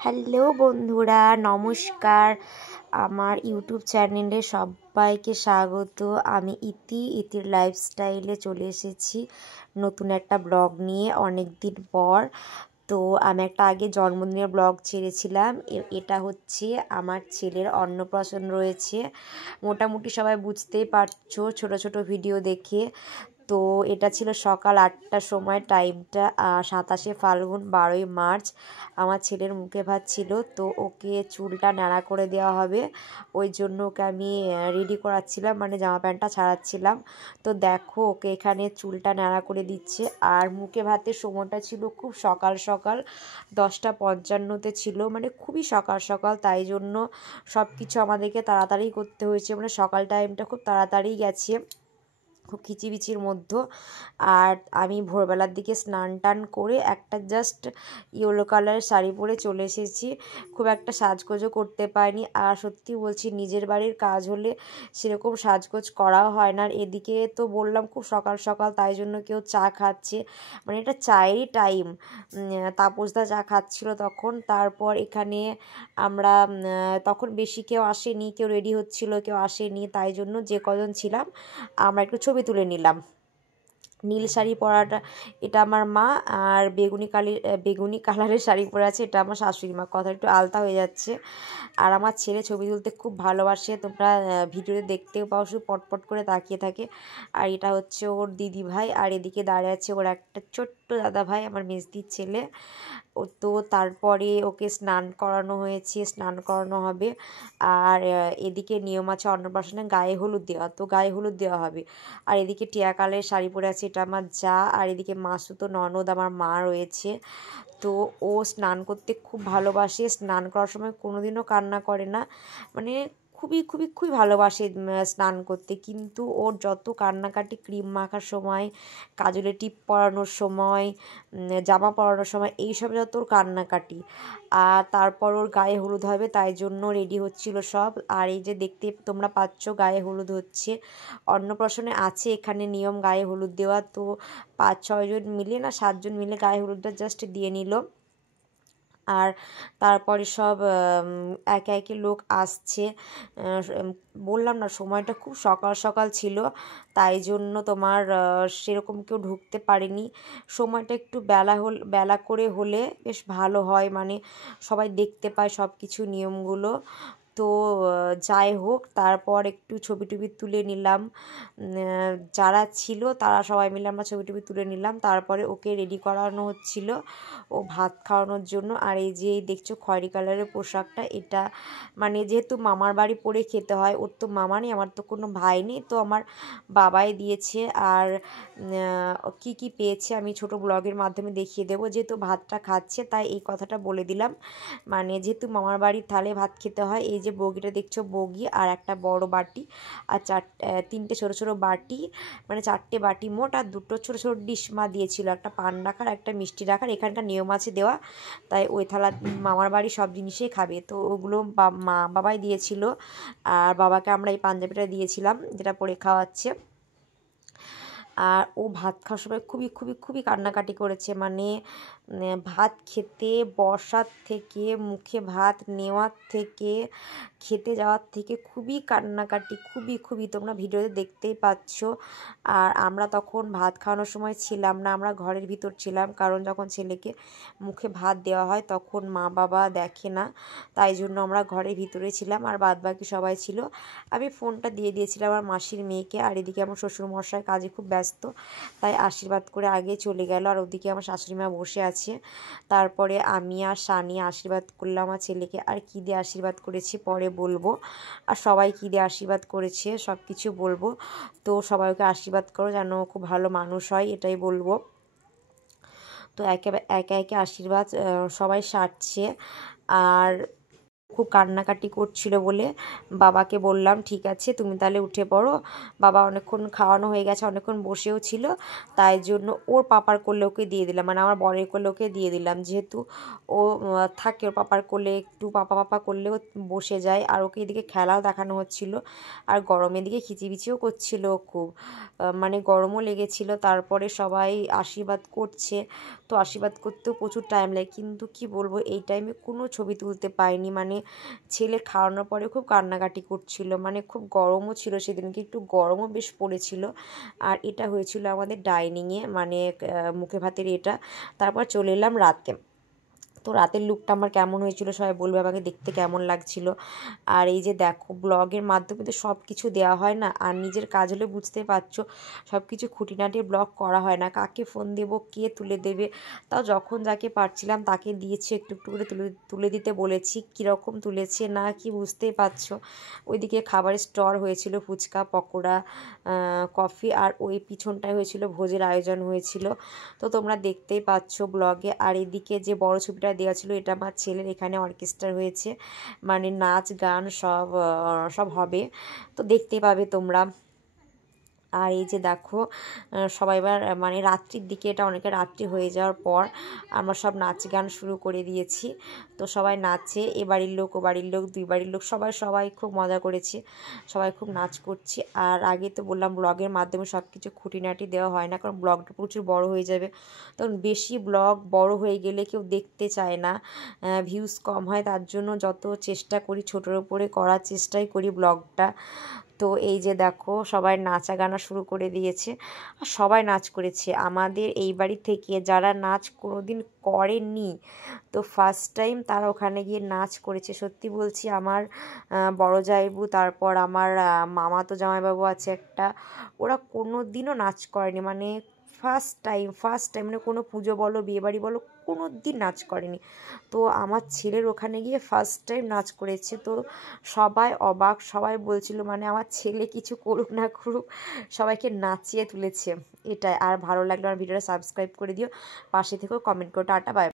Hello বন্ধুরা, নমস্কার। আমার ইউটিউব চ্যানেলে সবাইকে স্বাগত। আমি ইতির লাইফস্টাইলে চলে এসেছি নতুন একটা ব্লগ নিয়ে অনেক দিন পর। তো আমি একটা আগে জন্মদিনের ব্লগ ছেড়েছিলাম। এটা হচ্ছে আমার ছেলের অন্নপ্রাশন রয়েছে। মোটামুটি সবাই বুঝতেই পারছো ছোট ছোট ভিডিও দেখে। তো এটা ছিল সকাল 8টার সময়, টাইমটা 27শে ফাল্গুন 12ই মার্চ। আমার ছেলের মুখে ভাত ছিল, তো ওকে চুলটা ন্যাড়া করে দেওয়া হবে, ওই জন্য ওকে আমি রেডি করাচ্ছিলাম, মানে জামা প্যান্টটা ছাড়াচ্ছিলাম। তো দেখো ওকে এখানে চুলটা ন্যাড়া করে দিচ্ছে। আর মুখে ভাতের সময়টা ছিল খুব সকাল সকাল, 10টা 55-তে ছিল, মানে খুবই সকাল সকাল, তাই জন্য সব কিছু আমাদেরকে তাড়াতাড়ি করতে হয়েছে, মানে সকাল টাইমটা খুব তাড়াতাড়ি গেছে, খুব খিচিবিচির মধ্যে। আর আমি ভোরবেলার দিকে স্নান টান করে একটা জাস্ট ইয়েলো কালারের শাড়ি পরে চলে এসেছি। খুব একটা সাজগোজও করতে পারিনি। আর সত্যি বলছি, নিজের বাড়ির কাজ হলে সেরকম সাজগোজ করাও হয় না। আর এদিকে তো বললাম খুব সকাল সকাল, তাই জন্য কেউ চা খাচ্ছে, মানে এটা চায়েরই টাইম। তাপসদা চা খাচ্ছিল তখন। তারপর এখানে আমরা তখন বেশি কেউ আসেনি, কেউ রেডি হচ্ছিল, কেউ আসেনি, তাই জন্য যে কজন ছিলাম আমরা একটু ছবি তুলে নিলাম। নীল শাড়ি পরাটা এটা আমার মা, আর বেগুনি কালারের শাড়ি পরে আছে এটা আমার শাশুড়ি মা। কথা একটু আলতা হয়ে যাচ্ছে। আর আমার ছেলে ছবি তুলতে খুব ভালোবাসে, তোমরা ভিডিওতে দেখতেও পাও, শুধু পটপট করে তাকিয়ে থাকে। আর এটা হচ্ছে ওর দিদি ভাই, আর এদিকে দাঁড়িয়ে আছে ওর একটা ছোট্ট দাদা ভাই, আমার মেজদির ছেলে। ও তো তারপরে ওকে স্নান করানো হয়েছে, স্নান করানো হবে। আর এদিকে নিয়ম আছে অন্নপ্রাশনে গায়ে হলুদ দেওয়া, তো গায়ে হলুদ দেওয়া হবে। আর এদিকে টিয়া কালের শাড়ি পরে আছে, এটা আমার যা। আর এদিকে মাসুতো ননদ আমার মা রয়েছে। তো ও স্নান করতে খুব ভালোবাসে, স্নান করার সময় কোনোদিনও কান্না করে না, মানে খুবই খুবই খুবই ভালোবাসে স্নান করতে। কিন্তু ওর যত কান্নাকাটি ক্রিম মাখার সময়, কাজলে টিপ পরানোর সময়, জামা পরানোর সময়, এইসব যত ওর কান্নাকাটি। আর তারপর ওর গায়ে হলুদ হবে, তাই জন্য রেডি হচ্ছিল সব। আর এই যে দেখতে তোমরা পাচ্ছ গায়ে হলুদ হচ্ছে। অন্নপ্রাশনে আছে এখানে নিয়ম গায়ে হলুদ দেওয়া, তো 5-6 জন মিলে না 7 জন মিলে গায়ে হলুদটা জাস্ট দিয়ে নিল। আর তারপরে সব একে একে লোক আসছে। বললাম না সময়টা খুব সকাল সকাল ছিল, তাই জন্য তোমার সেরকম কেউ ঢুকতে পারেনি। সময়টা একটু বেলা করে হলে বেশ ভালো হয়, মানে সবাই দেখতে পায় সব কিছু নিয়মগুলো। তো যাই হোক, তারপর একটু ছবি টবি তুলে নিলাম। যারা ছিল তারা সবাই মিলে আমরা ছবি টবি তুলে নিলাম। তারপরে ওকে রেডি করানো হচ্ছিল ও ভাত খাওয়ানোর জন্য। আর এই যে দেখছো খয়েরি কালারের পোশাকটা, এটা মানে যেহেতু মামার বাড়ি পরে খেতে হয়, ওর তো মামা নেই, আমার তো কোনো ভাই নেই, তো আমার বাবাই দিয়েছে। আর কি কি পেয়েছে আমি ছোট ব্লগের মাধ্যমে দেখিয়ে দেবো, যেহেতু ভাতটা খাচ্ছে তাই এই কথাটা বলে দিলাম। মানে যেহেতু মামার বাড়ির থালে ভাত খেতে হয়। এই যে বগিটা দেখছো, বগি আর একটা বড় বাটি, আর 3টে ছোটো ছোটো বাটি, মানে 4টে বাটি মোট, আর 2টো ছোটো ছোটো ডিশ মা দিয়েছিল, একটা পান রাখার একটা মিষ্টি রাখার। এখানকার নিয়ম আছে দেওয়া, তাই ওই থালা মামার বাড়ি সব জিনিসই খাবে, তো ওগুলো মা বাবাই দিয়েছিল। আর বাবাকে আমরা এই পাঞ্জাবিটা দিয়েছিলাম যেটা পরে খাওয়াচ্ছে। আর ও ভাত খাওয়ার সময় খুবই খুবই খুবই কান্নাকাটি করেছে, মানে ভাত খেতে বসার থেকে, মুখে ভাত নেওয়ার থেকে, খেতে যাওয়ার থেকে খুবই কান্নাকাটি, খুবই খুবই, তোমরা ভিডিওতে দেখতেই পাচ্ছ। আর আমরা তখন ভাত খাওয়ানোর সময় ছিলাম না, আমরা ঘরের ভিতর ছিলাম, কারণ যখন ছেলেকে মুখে ভাত দেওয়া হয় তখন মা বাবা দেখে না, তাই জন্য আমরা ঘরের ভিতরে ছিলাম। আর বাদবাকি সবাই ছিল। আমি ফোনটা দিয়ে দিয়েছিলাম আমার মাসির মেয়েকে। আর এদিকে আমার শ্বশুরমশাই কাজে খুব ব্যস্ত, তাই আশীর্বাদ করে আগে চলে গেল। আর ওদিকে আমার শাশুড়ি মা বসে আছে। তারপরে আমি আর সানি আশীর্বাদ করলাম আমার ছেলেকে। আর কী দিয়ে আশীর্বাদ করেছি পরে বলবো, আর সবাই কী দিয়ে আশীর্বাদ করেছে সব কিছু বলবো। তো সবাই ওকে আশীর্বাদ করো যেন খুব ভালো মানুষ হয়, এটাই বলবো। তো একে একে আশীর্বাদ সবাই সারছে। আর খুব কান্নাকাটি করছিল বলে বাবাকে বললাম ঠিক আছে তুমি তাহলে উঠে পড়ো। বাবা অনেকক্ষণ খাওয়ানো হয়ে গেছে, অনেকক্ষণ বসেও ছিল, তাই জন্য ওর পাপার কোলে ওকে দিয়ে দিলাম, মানে আমার বরের কোলে ওকে দিয়ে দিলাম, যেহেতু ও থাকে ওর পাপার কোলে, একটু পাপা করলেও বসে যায়। আর ওকে এদিকে খেলাও দেখানো হচ্ছিল, আর গরমের দিকে খিচিবিচিও করছিল খুব, মানে গরমও লেগেছিল। তারপরে সবাই আশীর্বাদ করছে, তো আশীর্বাদ করতেও প্রচুর টাইম লাগে, কিন্তু কি বলবো এই টাইমে কোনো ছবি তুলতে পাইনি। মানে ছেলে খাওয়ানোর পরে খুব কান্নাকাটি করছিল, মানে খুব গরমও ছিল সেদিনকে, একটু গরমও বেশ পড়েছিল। আর এটা হয়েছিল আমাদের ডাইনিংয়ে, মানে মুখে ভাতের এটা। তারপর চলে এলাম রাতে। তো রাতের লুকটা আমার কেমন হয়েছিল সবাই বলবে আমাকে দেখতে কেমন লাগছিল। আর এই যে দেখো ব্লগের মাধ্যমে তো সব কিছু দেওয়া হয় না, আর নিজের কাজ হলে বুঝতে পারছো সব কিছু খুঁটিনাটি ব্লগ করা হয় না, কাকে ফোন দেব কে তুলে দেবে। তাও যখন যাকে পারছিলাম তাকে দিয়েছি, একটু একটু করে তুলে দিতে বলেছি, কীরকম তুলেছে না কি বুঝতেই পারছো। ওইদিকে খাবারের স্টল হয়েছিল, ফুচকা পকোড়া কফি, আর ওই পিছনটায় হয়েছিল ভোজের আয়োজন হয়েছিল, তো তোমরা দেখতেই পাচ্ছ ব্লগে। আর এদিকে যে বড় ছবিটা দেওয়া ছিল এটা আমার ছেলের, এখানে অর্কেস্ট্রা হয়েছে, মানে নাচ গান সব হবে, তো দেখতে পাবে তোমরা। আর এই যে দেখো সবাই এবার মানে রাত্রির দিকে, এটা অনেকে রাত্রি হয়ে যাওয়ার পর আমরা সব নাচ গান শুরু করে দিয়েছি। তো সবাই নাচে, এ বাড়ির লোক ও বাড়ির লোক দুই বাড়ির লোক সবাই খুব মজা করেছে, সবাই খুব নাচ করছে। আর আগে তো বললাম ব্লগের মাধ্যমে সব কিছু খুঁটিনাটি দেওয়া হয় না, কারণ ব্লগটা প্রচুর বড় হয়ে যাবে, তখন বেশি ব্লগ বড় হয়ে গেলে কেউ দেখতে চায় না, ভিউজ কম হয়, তার জন্য যত চেষ্টা করি ছোটোর উপরে করার চেষ্টাই করি ব্লগটা। তো এই যে দেখো সবাই নাচা গানা শুরু করে দিয়েছে, আর সবাই নাচ করেছে আমাদের এই বাড়ি থেকে, যারা নাচ কোনোদিন করেনি তো ফার্স্ট টাইম তারা ওখানে গিয়ে নাচ করেছে। সত্যি বলছি, আমার বড় জামাইবু, তারপর আমার মামাতো জামাইবাবু আছে একটা, ওরা কোনো দিনও নাচ করেনি, মানে ফার্স্ট টাইম, মানে কোনো পুজো বলো বিয়েবাড়ি বলো কোনো দিন নাচ করেনি। তো আমার ছেলের ওখানে গিয়ে ফার্স্ট টাইম নাচ করেছে, তো সবাই অবাক, সবাই বলছিল মানে আমার ছেলে কিছু করুক না করুক সবাইকে নাচিয়ে তুলেছে এটাই। আর ভালো লাগলে আমার ভিডিওটা সাবস্ক্রাইব করে দিও, পাশে থেকেও কমেন্ট করো। Tata bye.